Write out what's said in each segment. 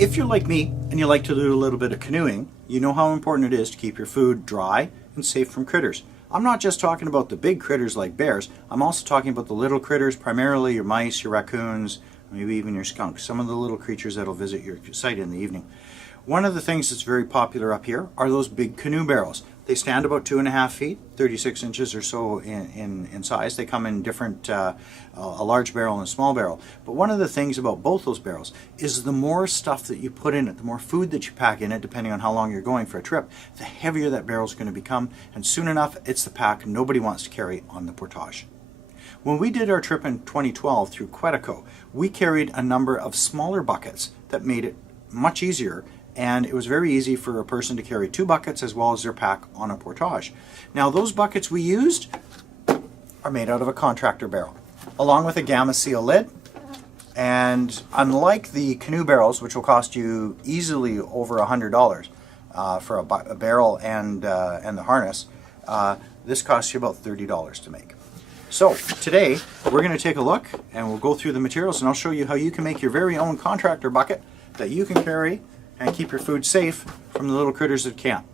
If you're like me and you like to do a little bit of canoeing, you know how important it is to keep your food dry and safe from critters. I'm not just talking about the big critters like bears, I'm also talking about the little critters, primarily your mice, your raccoons, maybe even your skunks, some of the little creatures that'll visit your site in the evening. One of the things that's very popular up here are those big canoe barrels. They stand about 2.5 feet, 36 inches or so in size. They come in different, a large barrel and a small barrel. But one of the things about both those barrels is the more stuff that you put in it, the more food that you pack in it, depending on how long you're going for a trip, the heavier that barrel is going to become. And soon enough, it's the pack nobody wants to carry on the portage. When we did our trip in 2012 through Quetico, we carried a number of smaller buckets that made it much easier, and it was very easy for a person to carry 2 buckets as well as their pack on a portage. Now those buckets we used are made out of a contractor barrel, along with a Gamma Seal lid, and unlike the canoe barrels, which will cost you easily over $100 for a barrel and the harness, this costs you about $30 to make. So today we're going to take a look and we'll go through the materials, and I'll show you how you can make your very own contractor bucket that you can carry and keep your food safe from the little critters that can't.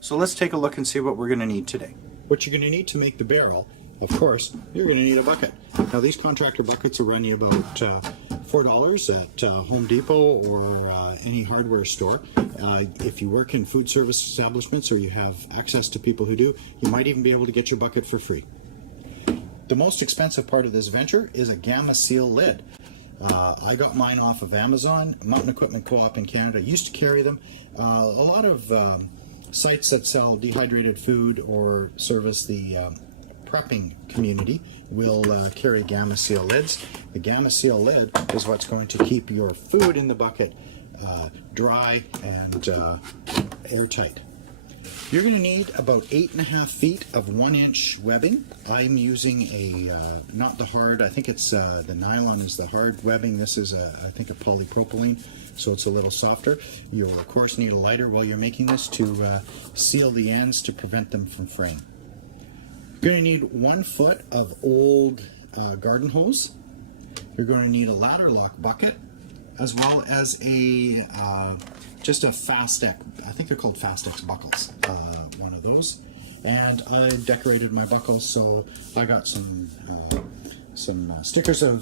So let's take a look and see what we're going to need today. What you're going to need to make the barrel, of course, you're going to need a bucket. Now these contractor buckets will run you about $4 at Home Depot or any hardware store. If you work in food service establishments or you have access to people who do, you might even be able to get your bucket for free. The most expensive part of this venture is a Gamma Seal lid. I got mine off of Amazon. Mountain Equipment Co-op in Canada used to carry them. A lot of sites that sell dehydrated food or service the prepping community will carry Gamma Seal lids. The Gamma Seal lid is what's going to keep your food in the bucket dry and airtight. You're going to need about 8.5 feet of 1-inch webbing. I'm using a, not the hard, I think it's the nylon is the hard webbing. This is, I think, a polypropylene, so it's a little softer. You'll, of course, need a lighter while you're making this to seal the ends to prevent them from fraying. You're going to need 1 foot of old garden hose. You're going to need a ladder lock bucket, as well as a just a Fastex, I think they're called Fastex Buckles, one of those. And I decorated my buckles, so I got some stickers of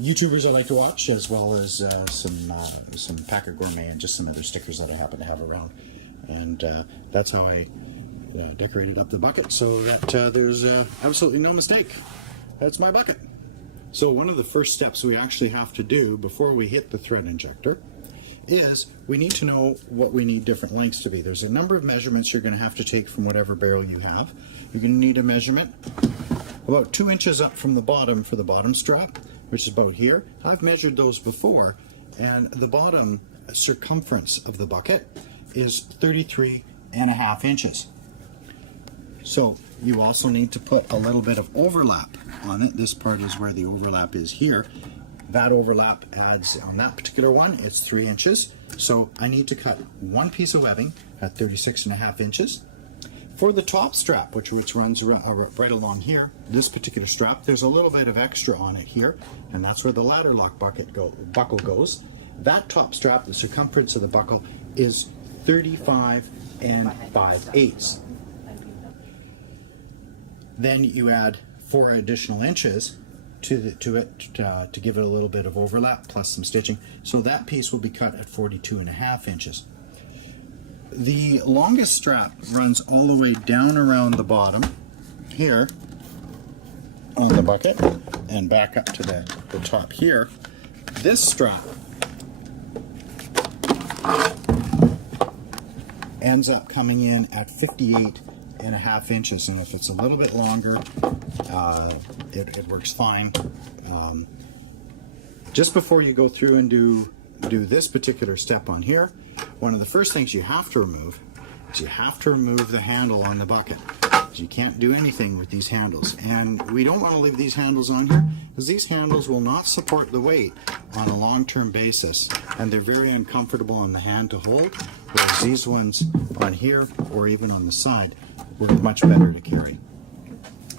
YouTubers I like to watch, as well as some Packer Gourmet and just some other stickers that I happen to have around. And that's how I decorated up the bucket, so that there's absolutely no mistake. That's my bucket. So one of the first steps we actually have to do before we hit the thread injector is we need to know what we need different lengths to be. There's a number of measurements you're going to have to take from whatever barrel you have. You're going to need a measurement about 2 inches up from the bottom for the bottom strap, which is about here. I've measured those before, and the bottom circumference of the bucket is 33.5 inches. So you also need to put a little bit of overlap on it. This part is where the overlap is here. That overlap adds, on that particular one, it's 3 inches. So I need to cut 1 piece of webbing at 36.5 inches. For the top strap, which runs around, right along here, this particular strap, there's a little bit of extra on it here, and that's where the ladder lock buckle goes. That top strap, the circumference of the buckle, is 35 5/8. Then you add 4 additional inches to it to give it a little bit of overlap plus some stitching. So that piece will be cut at 42.5 inches. The longest strap runs all the way down around the bottom here on the bucket and back up to the top here. This strap ends up coming in at 58.5 inches, and if it's a little bit longer, it works fine. Just before you go through and do this particular step on here, one of the first things you have to remove is you have to remove the handle on the bucket. You can't do anything with these handles, and we don't want to leave these handles on here because these handles will not support the weight on a long-term basis, and they're very uncomfortable on the hand to hold, whereas these ones on here or even on the side work much better to carry.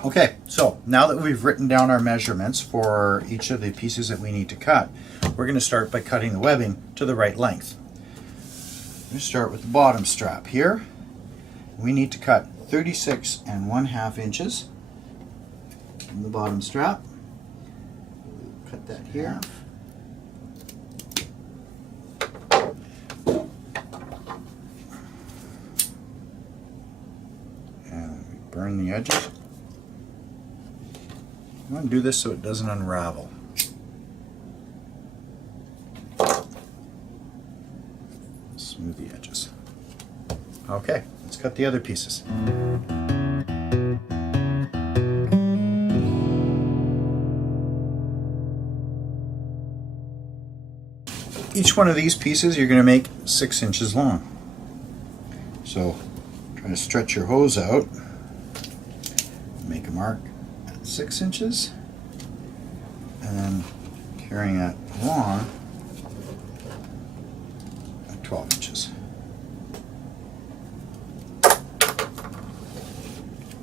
Okay, so now that we've written down our measurements for each of the pieces that we need to cut, we're going to start by cutting the webbing to the right length. I'm going to start with the bottom strap here. We need to cut 36 1/2 inches from the bottom strap. Cut that here. And we burn the edges. I want to do this so it doesn't unravel. Smooth the edges. Okay, let's cut the other pieces. Each one of these pieces you're going to make 6 inches long. So try to stretch your hose out, make a mark at 6 inches, and then carrying that along at 12 inches.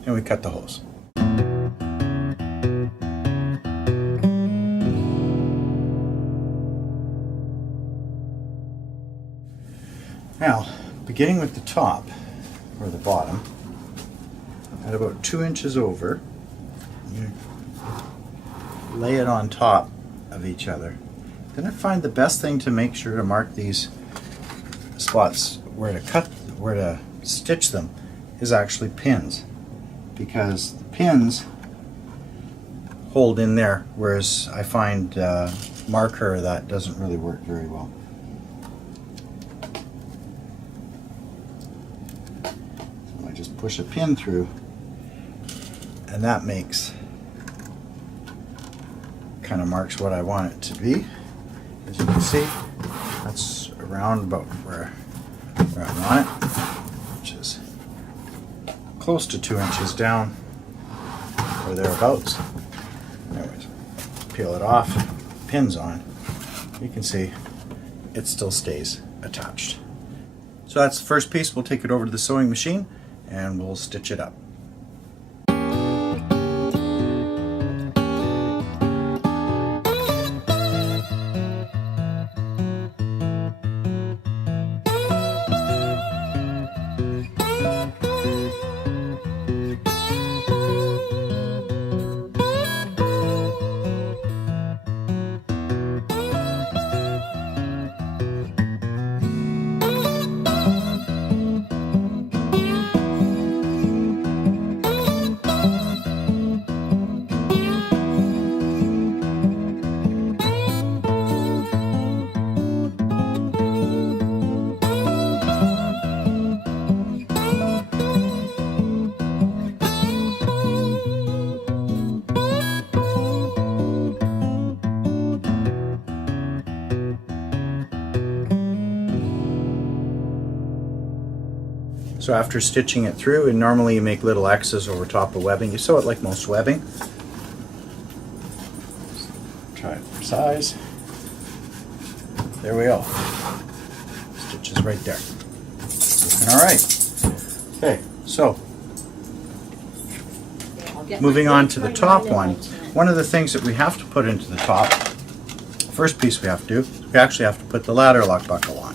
And we cut the hose. Now, beginning with the top, or the bottom, at about 2 inches over, you lay it on top of each other. Then I find the best thing to make sure to mark these spots where to stitch them is actually pins, because the pins hold in there, whereas I find marker that doesn't really work very well. So I just push a pin through, and that kind of marks what I want it to be. As you can see, that's around about where I want it, which is close to 2 inches down or thereabouts. Anyways, peel it off, pins on. You can see it still stays attached. So that's the first piece. We'll take it over to the sewing machine and we'll stitch it up. So after stitching it through, and normally you make little X's over top of webbing, you sew it like most webbing. Try it for size. There we go. Stitches right there. Looking all right. Okay, so moving on to the top one. One of the things that we have to put into the top, first piece we have to do, we actually have to put the ladder lock buckle on.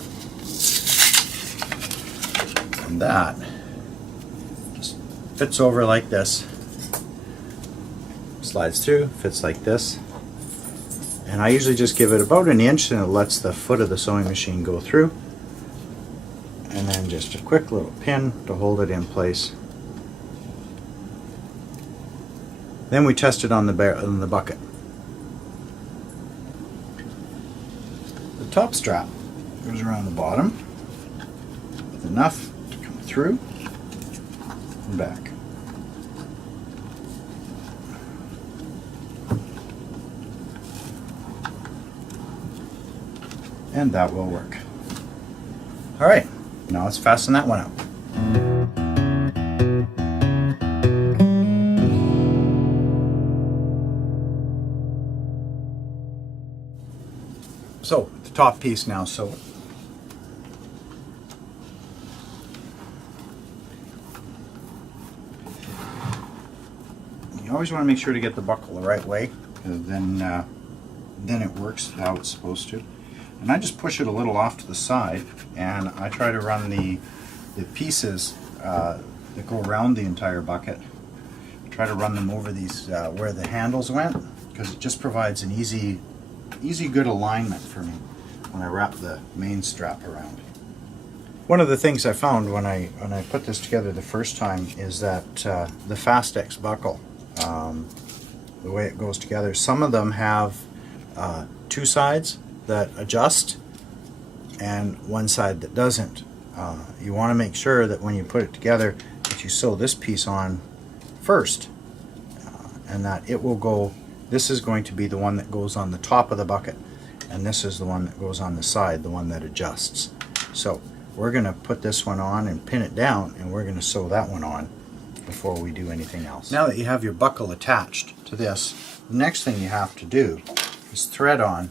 And that just fits over like this, slides through, fits like this, and I usually just give it about an inch and it lets the foot of the sewing machine go through, and then just a quick little pin to hold it in place. Then we test it on the bucket. The top strap goes around the bottom with enough through and back. And that will work. All right, now let's fasten that one up. So, the top piece now, so always want to make sure to get the buckle the right way, because then it works how it's supposed to. And I just push it a little off to the side, and I try to run the pieces that go around the entire bucket. I try to run them over these where the handles went, because it just provides an easy good alignment for me when I wrap the main strap around. One of the things I found when I put this together the first time is that the Fastex Buckle, the way it goes together, some of them have two sides that adjust and one side that doesn't. You want to make sure that when you put it together that you sew this piece on first, and that it will go, this is going to be the one that goes on the top of the bucket, and this is the one that goes on the side, the one that adjusts. So we're going to put this one on and pin it down, and we're going to sew that one on before we do anything else. Now that you have your buckle attached to this, the next thing you have to do is thread on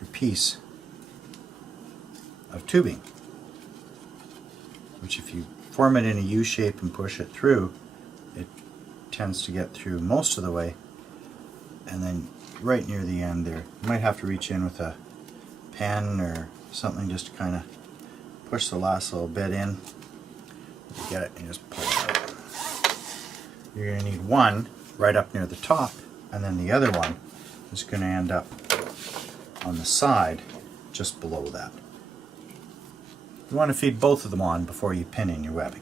your piece of tubing, which if you form it in a U shape and push it through, it tends to get through most of the way, and then right near the end there, you might have to reach in with a pen or something just to kind of push the last little bit in. You get it and you just pull it out. You're going to need one right up near the top, and then the other one is going to end up on the side just below that. You want to feed both of them on before you pin in your webbing.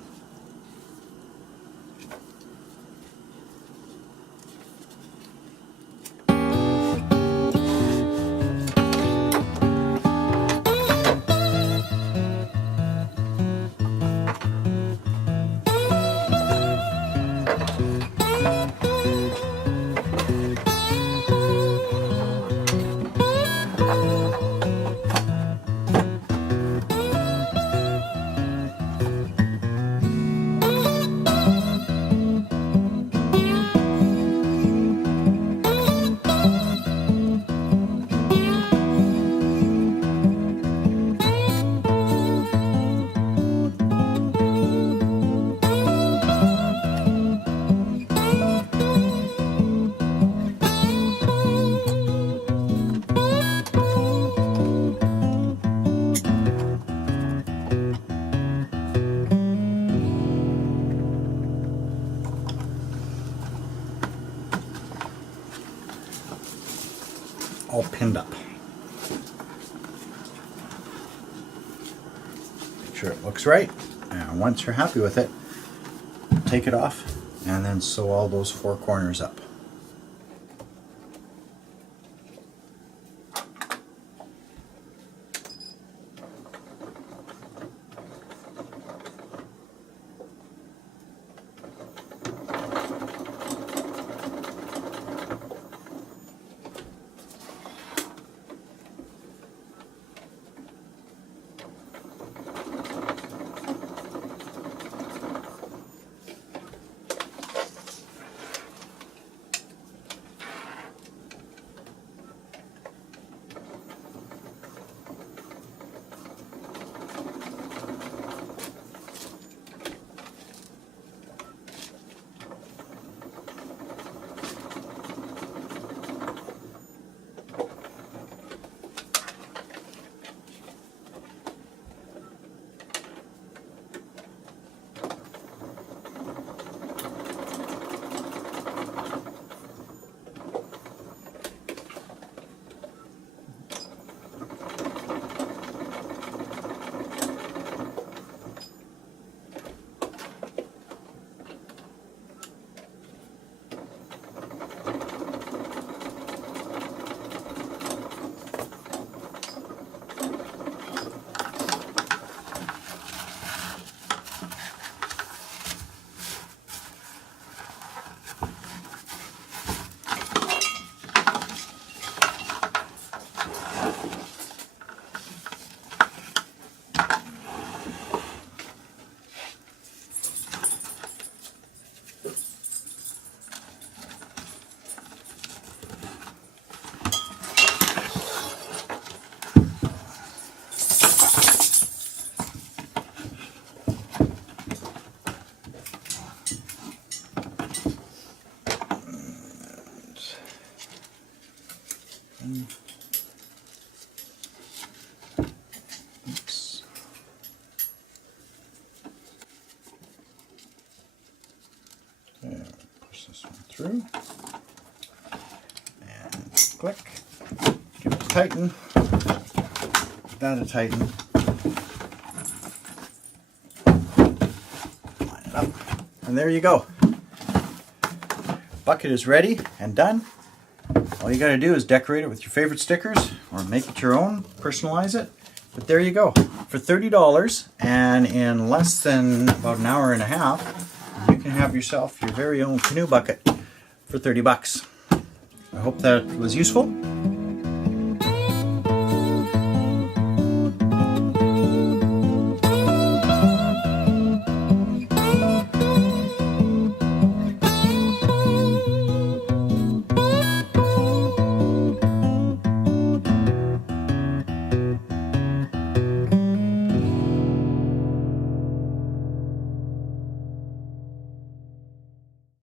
All pinned up. Make sure it looks right, and once you're happy with it, take it off and then sew all those four corners up. Oops. There, push this one through. And click. Give it a tighten. Give that a tighten. Line it up. And there you go. Bucket is ready and done. All you got to do is decorate it with your favorite stickers or make it your own, personalize it. But there you go. For $30 and in less than about an hour and a half, you can have yourself your very own canoe bucket for 30 bucks. I hope that was useful.